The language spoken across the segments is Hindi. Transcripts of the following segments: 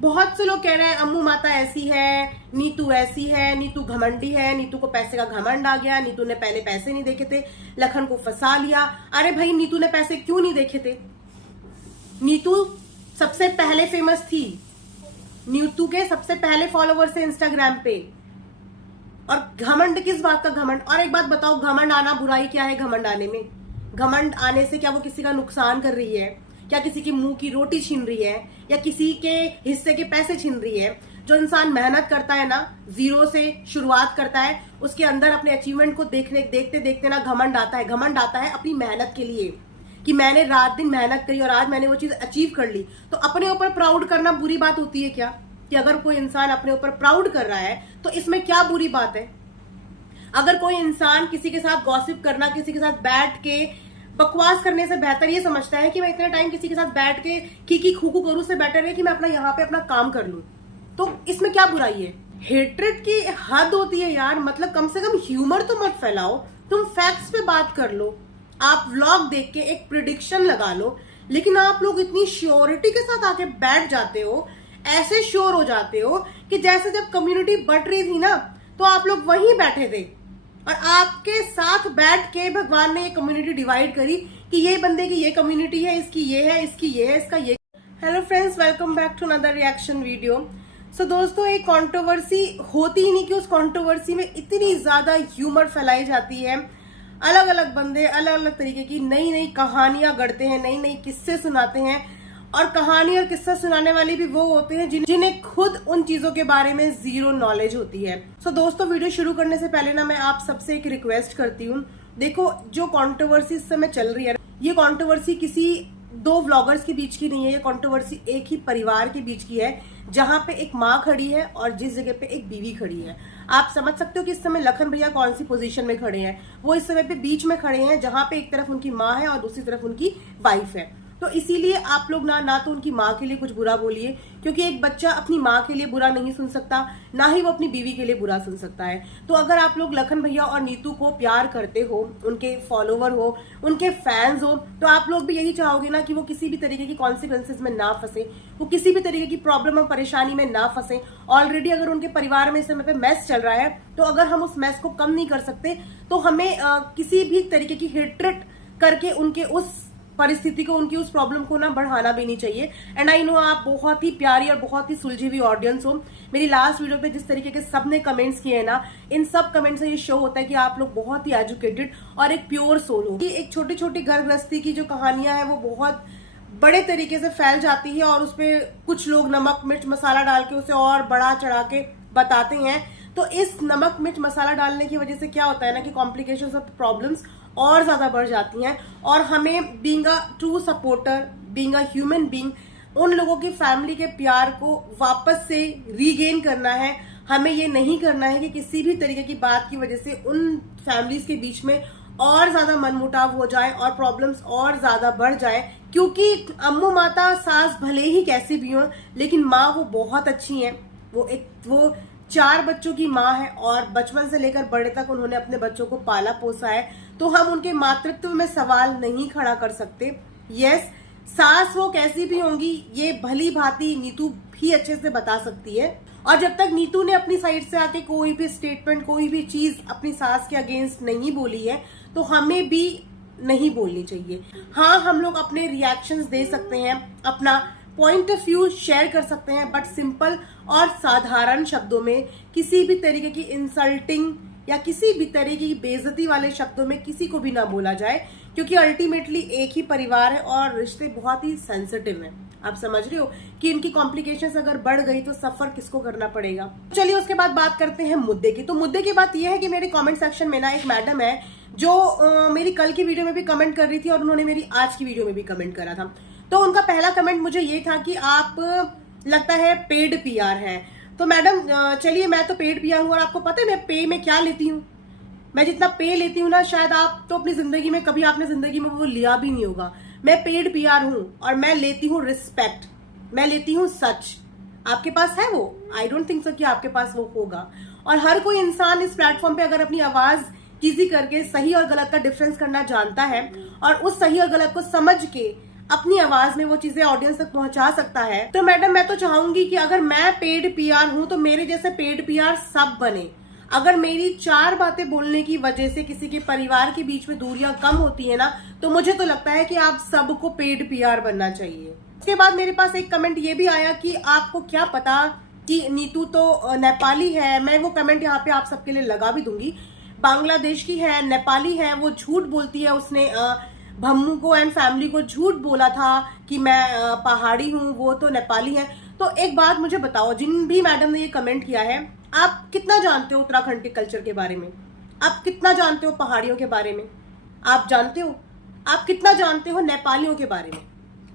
बहुत से लोग कह रहे हैं अम्मू माता ऐसी है, नीतू ऐसी है, नीतू घमंडी है, नीतू को पैसे का घमंड आ गया, नीतू ने पहले पैसे नहीं देखे थे, लखन को फंसा लिया। अरे भाई, नीतू ने पैसे क्यों नहीं देखे थे? नीतू सबसे पहले फेमस थी, नीतू के सबसे पहले फॉलोवर्स है इंस्टाग्राम पे। और घमंड किस बात का घमंड? और एक बात बताओ, घमंड आना बुराई क्या है? घमंड आने में, घमंड आने से क्या वो किसी का नुकसान कर रही है? क्या किसी की मुंह की रोटी छीन रही है? या किसी के हिस्से के पैसे छीन रही है? जो इंसान मेहनत करता है ना, जीरो से शुरुआत करता है, उसके अंदर अपने अचीवमेंट को देखते देखते ना घमंड आता है। घमंड आता है अपनी मेहनत के लिए कि मैंने रात दिन मेहनत करी और आज मैंने वो चीज अचीव कर ली। तो अपने ऊपर प्राउड करना बुरी बात होती है क्या? कि अगर कोई इंसान अपने ऊपर प्राउड कर रहा है तो इसमें क्या बुरी बात है? अगर कोई इंसान किसी के साथ गॉसिप करना, किसी के साथ बैठ के बकवास करने से बेहतर ये समझता है कि मैं इतने टाइम किसी के साथ बैठ के खीखी खूखू करूं, से बेटर है कि मैं अपना यहाँ पे अपना काम कर लूं। तो इसमें क्या बुराई है? हेट्रेड की हद होती है यार। मतलब कम से कम ह्यूमर तो मत फैलाओ, तुम फैक्ट्स पे बात कर लो। आप व्लॉग देख के एक प्रिडिक्शन लगा लो, लेकिन आप लोग इतनी श्योरिटी के साथ आके बैठ जाते हो, ऐसे श्योर हो जाते हो कि जैसे जब कम्युनिटी बढ़ रही थी ना, तो आप लोग वहीं बैठे थे और आपके साथ बैठ के भगवान ने ये कम्युनिटी डिवाइड करी कि ये बंदे की ये कम्युनिटी है, इसकी ये है, इसकी ये है, इसका ये। Hello friends, welcome back to another reaction video. So दोस्तों, एक कंट्रोवर्सी होती ही नहीं कि उस कंट्रोवर्सी में इतनी ज्यादा ह्यूमर फैलाई जाती है। अलग अलग बंदे अलग अलग तरीके की नई नई कहानियां गढ़ते हैं, नई नई किस्से सुनाते हैं। और कहानी और किस्सा सुनाने वाले भी वो होते हैं जिन्हें खुद उन चीजों के बारे में जीरो नॉलेज होती है। सो दोस्तों, वीडियो शुरू करने से पहले ना मैं आप सबसे एक रिक्वेस्ट करती हूँ। देखो, जो कंट्रोवर्सी इस समय चल रही है, ये कंट्रोवर्सी किसी दो व्लॉगर्स के बीच की नहीं है। ये कंट्रोवर्सी एक ही परिवार के बीच की है, जहां पे एक माँ खड़ी है और जिस जगह पे एक बीवी खड़ी है। आप समझ सकते हो कि इस समय लखन भैया कौन सी पोजीशन में खड़े हैं। वो इस समय पे बीच में खड़े हैं, जहां पे एक तरफ उनकी माँ है और दूसरी तरफ उनकी वाइफ है। तो इसीलिए आप लोग ना तो उनकी माँ के लिए कुछ बुरा बोलिए, क्योंकि एक बच्चा अपनी माँ के लिए बुरा नहीं सुन सकता, ना ही वो अपनी बीवी के लिए बुरा सुन सकता है। तो अगर आप लोग लखन भैया और नीतू को प्यार करते हो, उनके फॉलोवर हो, उनके फैंस हो, तो आप लोग भी यही चाहोगे ना कि वो किसी भी तरीके की कॉन्सिक्वेंसेज में ना फंसे, वो किसी भी तरीके की प्रॉब्लम और परेशानी में ना फंसे। ऑलरेडी अगर उनके परिवार में इस समय पे मैस चल रहा है, तो अगर हम उस मैस को कम नहीं कर सकते, तो हमें किसी भी तरीके की हेट्रेट करके उनके उस परिस्थिति को, उनकी उस प्रॉब्लम को ना बढ़ाना भी नहीं चाहिए। एंड आई नो आप बहुत ही प्यारी और बहुत ही सुलझी हुई ऑडियंस हो। मेरी लास्ट वीडियो पे जिस तरीके के सबने कमेंट्स किए हैं ना, इन सब कमेंट्स से ये शो होता है कि आप लोग बहुत ही एजुकेटेड और एक प्योर सोल हो। एक छोटी छोटी घर गृहस्थी की जो कहानियां हैं, वो बहुत बड़े तरीके से फैल जाती है और उसपे कुछ लोग नमक मिर्च मसाला डाल के उसे और बढ़ा चढ़ा के बताते हैं। तो इस नमक मिर्च मसाला डालने की वजह से क्या होता है ना कि कॉम्प्लिकेशंस और प्रॉब्लम्स और ज्यादा बढ़ जाती हैं। और हमें being a true supporter, being a human being, उन लोगों की फैमिली के प्यार को वापस से रीगेन करना है। हमें ये नहीं करना है कि किसी भी तरीके की बात की वजह से उन फैमिलीज के बीच में और ज्यादा मनमुटाव हो जाए और प्रॉब्लम्स और ज्यादा बढ़ जाए। क्योंकि अम्मू माता सास भले ही कैसी भी हो, लेकिन माँ वो बहुत अच्छी है। वो 4 बच्चों की माँ है और बचपन से लेकर बड़े तक उन्होंने अपने बच्चों को पाला पोसा है। तो हम उनके मातृत्व में सवाल नहीं खड़ा कर सकते। यस, सास वो कैसी भी होंगी, ये भली भांति नीतू भी अच्छे से बता सकती है। और जब तक नीतू ने अपनी साइड से आके कोई भी स्टेटमेंट, कोई भी चीज अपनी सास के अगेंस्ट नहीं बोली है, तो हमें भी नहीं बोलनी चाहिए। हाँ, हम लोग अपने रिएक्शंस दे सकते हैं, अपना पॉइंट ऑफ व्यू शेयर कर सकते हैं, बट सिंपल और साधारण शब्दों में, किसी भी तरीके की इंसल्टिंग या किसी भी तरीके की बेइज्जती वाले शब्दों में किसी को भी ना बोला जाए। क्योंकि अल्टीमेटली एक ही परिवार है और रिश्ते बहुत ही सेंसिटिव हैं। आप समझ रहे हो कि इनकी कॉम्प्लिकेशंस अगर बढ़ गई तो सफर किसको करना पड़ेगा। चलिए उसके बाद बात करते हैं मुद्दे की। तो मुद्दे की बात यह है कि मेरे कमेंट सेक्शन में ना एक मैडम है जो मेरी कल की वीडियो में भी कमेंट कर रही थी और उन्होंने मेरी आज की वीडियो में भी कमेंट करा था। तो उनका पहला कमेंट मुझे ये था कि आप लगता है पेड पीआर हैं। तो मैडम चलिए, मैं तो पेड पीआर हूँ और आपको पता है मैं पे में क्या लेती हूँ। मैं जितना पे लेती हूँ ना, शायद आप तो अपनी जिंदगी में कभी आपने जिंदगी में वो लिया भी नहीं होगा। मैं पेड पीआर हूँ और मैं लेती हूँ रिस्पेक्ट, मैं लेती हूँ सच। आपके पास है वो? आई डोंट थिंक सो कि आपके पास वो होगा। और हर कोई इंसान इस प्लेटफॉर्म पे अगर अपनी आवाज किसी करके सही और गलत का डिफरेंस करना जानता है और उस सही और गलत को समझ के अपनी आवाज में वो चीजें ऑडियंस तक पहुंचा सकता है, तो मैडम मैं तो चाहूंगी कि अगर मैं पेड पीआर हूं तो मेरे जैसे पेड पीआर सब बने। अगर मेरी 4 बातें बोलने की वजह से किसी के परिवार के बीच में दूरियां कम होती है ना, तो मुझे तो लगता है कि आप सबको पेड पीआर बनना चाहिए। उसके बाद मेरे पास एक कमेंट ये भी आया कि आपको क्या पता कि नीतू तो नेपाली है। मैं वो कमेंट यहाँ पे आप सबके लिए लगा भी दूंगी। बांग्लादेश की है, नेपाली है, वो झूठ बोलती है। उसने भम्मू को एंड फैमिली को झूठ बोला था कि मैं पहाड़ी हूँ, वो तो नेपाली है। तो एक बात मुझे बताओ, जिन भी मैडम ने ये कमेंट किया है, आप कितना जानते हो उत्तराखंड के कल्चर के बारे में? आप कितना जानते हो पहाड़ियों के बारे में? आप जानते हो? आप कितना जानते हो नेपालियों के बारे में?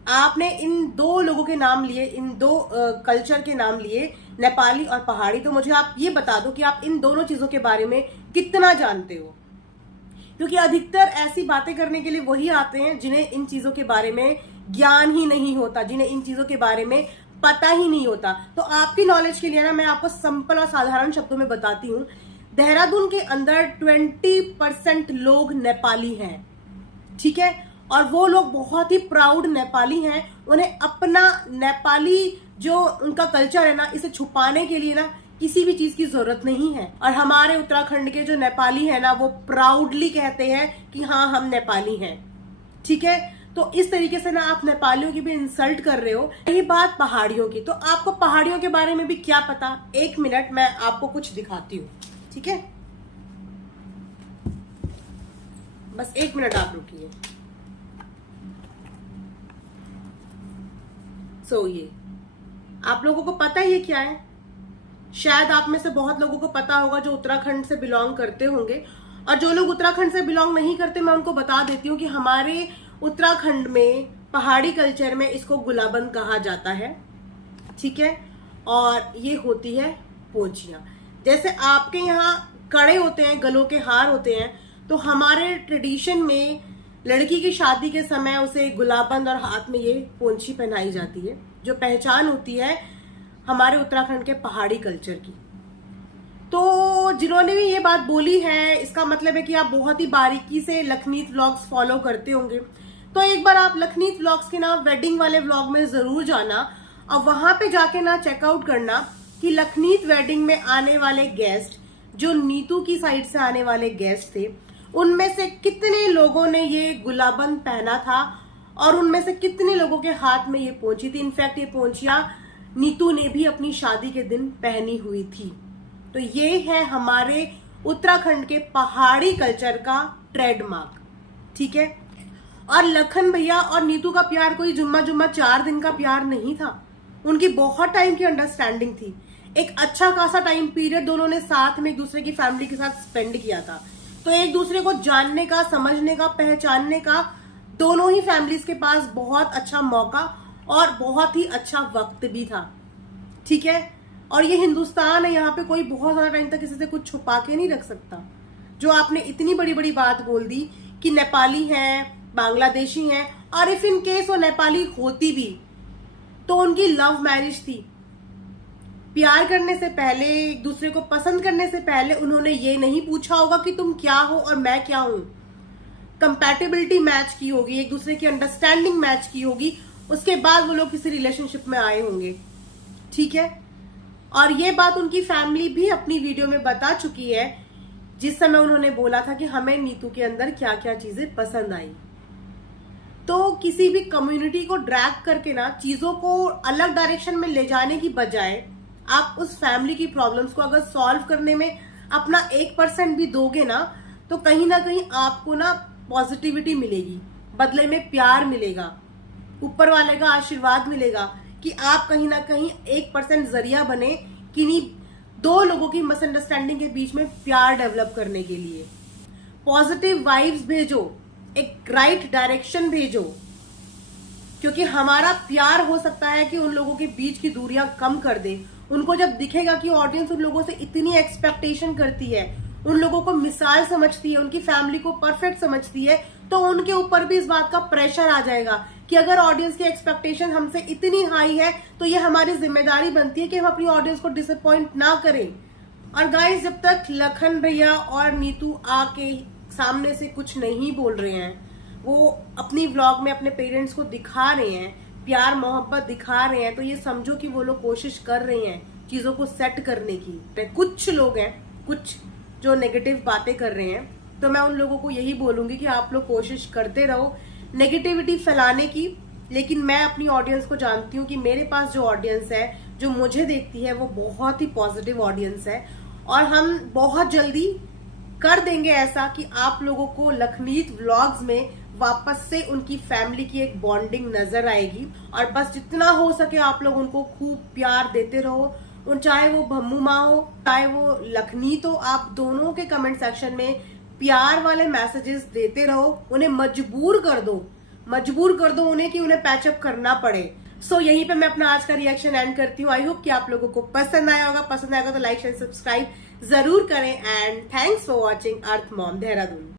आपने इन 2 लोगों के नाम लिए, इन 2 कल्चर के नाम लिए, नेपाली और पहाड़ी। तो मुझे आप ये बता दो कि आप इन दोनों चीजों के बारे में कितना जानते हो, क्योंकि अधिकतर ऐसी बातें करने के लिए वही आते हैं जिन्हें इन चीजों के बारे में ज्ञान ही नहीं होता, जिन्हें इन चीजों के बारे में पता ही नहीं होता। तो आपकी नॉलेज के लिए ना मैं आपको सिंपल और साधारण शब्दों में बताती हूँ। देहरादून के अंदर 20% लोग नेपाली हैं, ठीक है, और वो लोग बहुत ही प्राउड नेपाली हैं। उन्हें अपना नेपाली जो उनका कल्चर है ना, इसे छुपाने के लिए ना किसी भी चीज की जरूरत नहीं है। और हमारे उत्तराखंड के जो नेपाली है ना, वो प्राउडली कहते हैं कि हाँ हम नेपाली हैं, ठीक है। तो इस तरीके से ना आप नेपालियों की भी इंसल्ट कर रहे हो। यही बात पहाड़ियों की, तो आपको पहाड़ियों के बारे में भी क्या पता? 1 मिनट मैं आपको कुछ दिखाती हूँ, ठीक है, बस 1 मिनट आप रुकिए। ये आप लोगों को पता है ये क्या है? शायद आप में से बहुत लोगों को पता होगा जो उत्तराखंड से बिलोंग करते होंगे, और जो लोग उत्तराखंड से बिलोंग नहीं करते मैं उनको बता देती हूँ कि हमारे उत्तराखंड में पहाड़ी कल्चर में इसको गुलाबंद कहा जाता है, ठीक है। और ये होती है पोंछियां। जैसे आपके यहाँ कड़े होते हैं, गलों के हार होते हैं, तो हमारे ट्रेडिशन में लड़की की शादी के समय उसे गुलाबंद और हाथ में ये पोंछी पहनाई जाती है, जो पहचान होती है हमारे उत्तराखंड के पहाड़ी कल्चर की। तो जिन्होंने भी ये बात बोली है, इसका मतलब है कि आप बहुत ही बारीकी से लखनीत व्लॉग्स फॉलो करते होंगे। तो एक बार आप लखनीत व्लॉग्स के ना वेडिंग वाले व्लॉग में जरूर जाना, और वहां पे जाके ना चेकआउट करना कि लखनीत वेडिंग में आने वाले गेस्ट, जो नीतू की साइड से आने वाले गेस्ट थे, उनमें से कितने लोगों ने ये गुलाबंद पहना था और उनमें से कितने लोगों के हाथ में ये पोंछी थी। इनफैक्ट ये पोंछियां नीतू ने भी अपनी शादी के दिन पहनी हुई थी। तो ये है हमारे उत्तराखंड के पहाड़ी कल्चर का ट्रेडमार्क, ठीक है। और लखन भैया और नीतू का प्यार कोई जुम्मा 4 दिन का प्यार नहीं था। उनकी बहुत टाइम की अंडरस्टैंडिंग थी। एक अच्छा खासा टाइम पीरियड दोनों ने साथ में एक दूसरे की फैमिली के साथ स्पेंड किया था। तो एक दूसरे को जानने का, समझने का, पहचानने का दोनों ही फैमिलीज के पास बहुत अच्छा मौका और बहुत ही अच्छा वक्त भी था, ठीक है। और ये हिंदुस्तान है, यहाँ पे कोई बहुत ज्यादा टाइम तक किसी से कुछ छुपा के नहीं रख सकता। जो आपने इतनी बड़ी बड़ी बात बोल दी कि नेपाली हैं, बांग्लादेशी हैं, और इफ इन केस वो नेपाली होती भी तो उनकी लव मैरिज थी। प्यार करने से पहले, एक दूसरे को पसंद करने से पहले उन्होंने ये नहीं पूछा होगा कि तुम क्या हो और मैं क्या हूं। कंपैटिबिलिटी मैच की होगी, एक दूसरे की अंडरस्टैंडिंग मैच की होगी, उसके बाद वो लोग किसी रिलेशनशिप में आए होंगे, ठीक है। और ये बात उनकी फैमिली भी अपनी वीडियो में बता चुकी है, जिस समय उन्होंने बोला था कि हमें नीतू के अंदर क्या क्या चीजें पसंद आई। तो किसी भी कम्युनिटी को ड्रैग करके ना चीजों को अलग डायरेक्शन में ले जाने की बजाय आप उस फैमिली की प्रॉब्लम्स को अगर सॉल्व करने में अपना 1% भी दोगे ना, तो कहीं ना कहीं आपको ना पॉजिटिविटी मिलेगी, बदले में प्यार मिलेगा, ऊपर वाले का आशीर्वाद मिलेगा कि आप कहीं ना कहीं 1% जरिया बने किन्हीं 2 लोगों की मिसअंडरस्टैंडिंग के बीच में प्यार डेवलप करने के लिए। पॉजिटिव वाइब्स भेजो, एक राइट डायरेक्शन भेजो, क्योंकि हमारा प्यार हो सकता है कि उन लोगों के बीच की दूरियां कम कर दे। उनको जब दिखेगा कि ऑडियंस उन लोगों से इतनी एक्सपेक्टेशन करती है, उन लोगों को मिसाल समझती है, उनकी फैमिली को परफेक्ट समझती है, तो उनके ऊपर भी इस बात का प्रेशर आ जाएगा कि अगर ऑडियंस की एक्सपेक्टेशन हमसे इतनी हाई है तो ये हमारी जिम्मेदारी बनती है कि हम अपनी ऑडियंस को डिसअपॉइंट ना करें। और गाइस, जब तक लखन भैया और नीतू आके सामने से कुछ नहीं बोल रहे हैं, वो अपनी व्लॉग में अपने पेरेंट्स को दिखा रहे हैं, प्यार मोहब्बत दिखा रहे हैं, तो ये समझो कि वो लोग कोशिश कर रहे हैं चीजों को सेट करने की। कुछ लोग हैं, कुछ जो नेगेटिव बातें कर रहे हैं, तो मैं उन लोगों को यही बोलूंगी कि आप लोग कोशिश करते रहो नेगेटिविटी फैलाने की। लेकिन मैं अपनी ऑडियंस को जानती हूँ कि मेरे पास जो ऑडियंस है, जो मुझे देखती है, वो बहुत ही पॉजिटिव ऑडियंस है, और हम बहुत जल्दी कर देंगे ऐसा कि आप लोगों को लखनीत व्लॉग्स में वापस से उनकी फैमिली की एक बॉन्डिंग नजर आएगी। और बस जितना हो सके आप लोग उनको खूब प्यार देते रहो, चाहे वो भम्मू माँ हो चाहे वो लखनीत हो, आप दोनों के कमेंट सेक्शन में प्यार वाले मैसेजेस देते रहो। उन्हें मजबूर कर दो उन्हें कि उन्हें पैचअप करना पड़े। सो यहीं पे मैं अपना आज का रिएक्शन एंड करती हूँ। आई होप कि आप लोगों को पसंद आया होगा। पसंद आएगा तो लाइक शेयर सब्सक्राइब जरूर करें। And thanks for watching earth mom Dehradun.